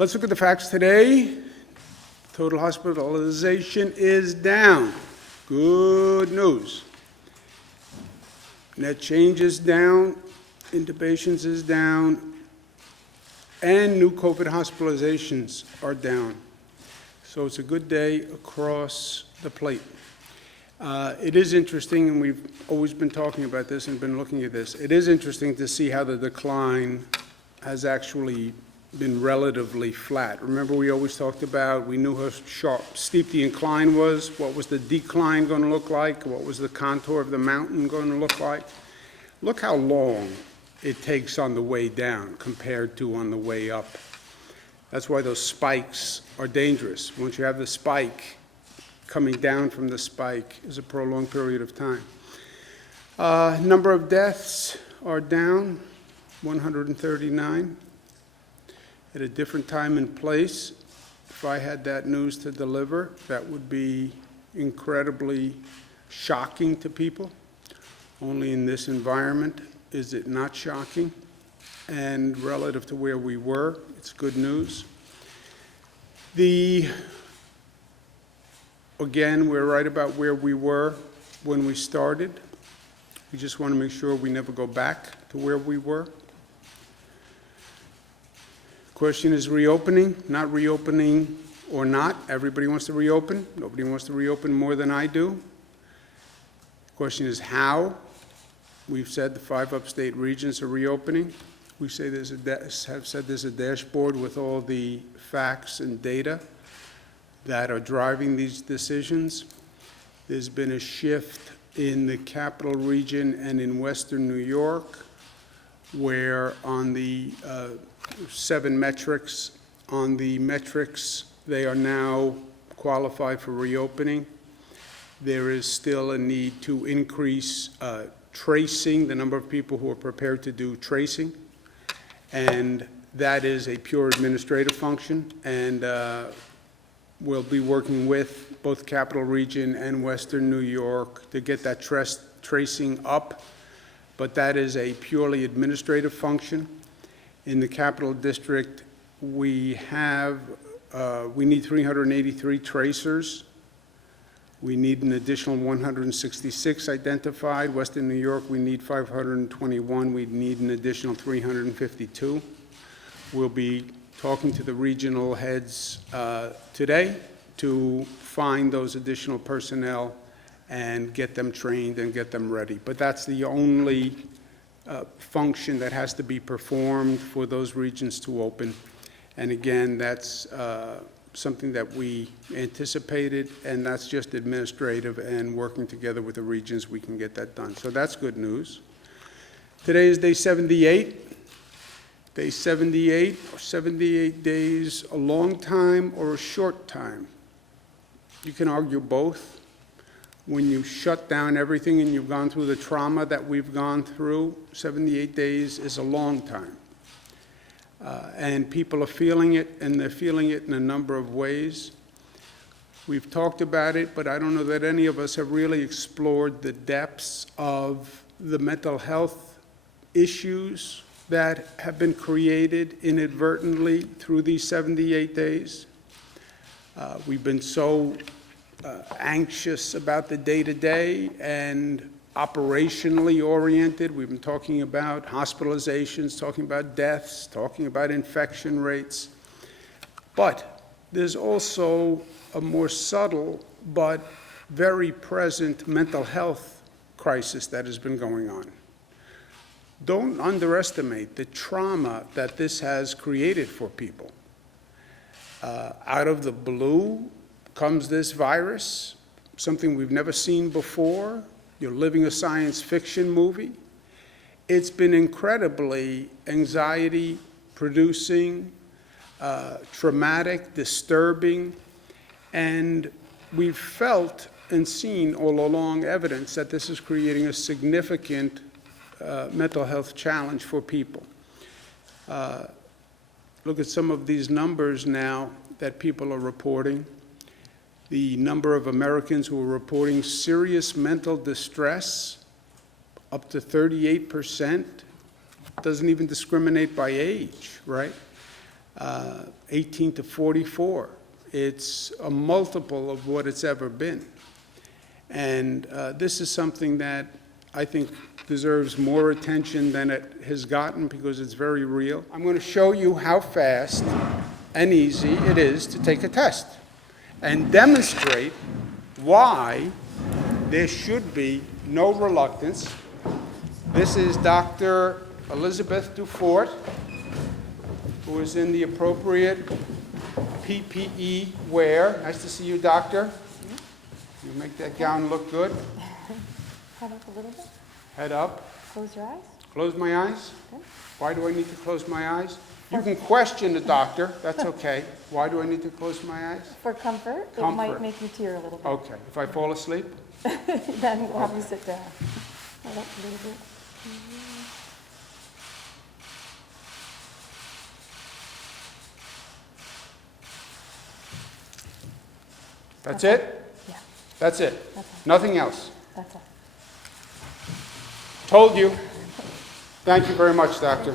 Let's look at the facts today. Total hospitalization is down. Good news. Net change is down, intubations is down, and new COVID hospitalizations are down. So it's a good day across the plate. It is interesting, and we've always been talking about this and been looking at this. It is interesting to see how the decline has actually been relatively flat. Remember, we always talked about, we knew how steep the incline was, what was the decline going to look like, what was the contour of the mountain going to look like. Look how long it takes on the way down compared to on the way up. That's why those spikes are dangerous. Once you have the spike, coming down from the spike is a prolonged period of time. Number of deaths are down, 139. At a different time and place, if I had that news to deliver, that would be incredibly shocking to people. Only in this environment is it not shocking. And relative to where we were, it's good news. Again, we're right about where we were when we started. We just want to make sure we never go back to where we were. Question is reopening, not reopening or not. Everybody wants to reopen. Nobody wants to reopen more than I do. Question is how. We've said the 5 upstate regions are reopening. We say have said there's a dashboard with all the facts and data that are driving these decisions. There's been a shift in the capital region and in Western New York, where on the 7 metrics, they are now qualified for reopening. There is still a need to increase tracing, the number of people who are prepared to do tracing, and that is a pure administrative function, and we'll be working with both Capital Region and Western New York to get that tracing up, but that is a purely administrative function. In the Capital District, we need 383 tracers. We need an additional 166 identified. Western New York, we need 521. We need an additional 352. We'll be talking to the regional heads today to find those additional personnel and get them trained and get them ready. But that's the only function that has to be performed for those regions to open. And again, that's something that we anticipated, and that's just administrative, and working together with the regions, we can get that done. So that's good news. Today is day 78. Day 78, or 78 days, a long time or a short time. You can argue both. When you shut down everything and you've gone through the trauma that we've gone through, 78 days is a long time. And people are feeling it, and they're feeling it in a number of ways. We've talked about it, but I don't know that any of us have really explored the depths of the mental health issues that have been created inadvertently through these 78 days. We've been so anxious about the day-to-day and operationally oriented. We've been talking about hospitalizations, talking about deaths, talking about infection rates. But there's also a more subtle but very present mental health crisis that has been going on. Don't underestimate the trauma that this has created for people. Out of the blue comes this virus, something we've never seen before. You're living a science fiction movie. It's been incredibly anxiety-producing, traumatic, disturbing, and we've felt and seen all along evidence that this is creating a significant mental health challenge for people. Look at some of these numbers now that people are reporting. The number of Americans who are reporting serious mental distress, up to 38%, doesn't even discriminate by age, right? 18 to 44. It's a multiple of what it's ever been. And this is something that I think deserves more attention than it has gotten because it's very real. I'm going to show you how fast and easy it is to take a test and demonstrate why there should be no reluctance. This is Dr. Elizabeth Dufort, who is in the appropriate PPE wear. Nice to see you, doctor. You make that gown look good. Head up a little bit. Head up. Close your eyes. Close my eyes. Good. Why do I need to close my eyes? You can question the doctor. That's okay. Why do I need to close my eyes? For comfort, it Comfort. might make you tear a little bit. Okay. If I fall asleep? Then we'll have you sit down. Head up a little bit. That's it? Yeah, That's it? that's all. Nothing else? That's all. Told you. Thank you very much, doctor.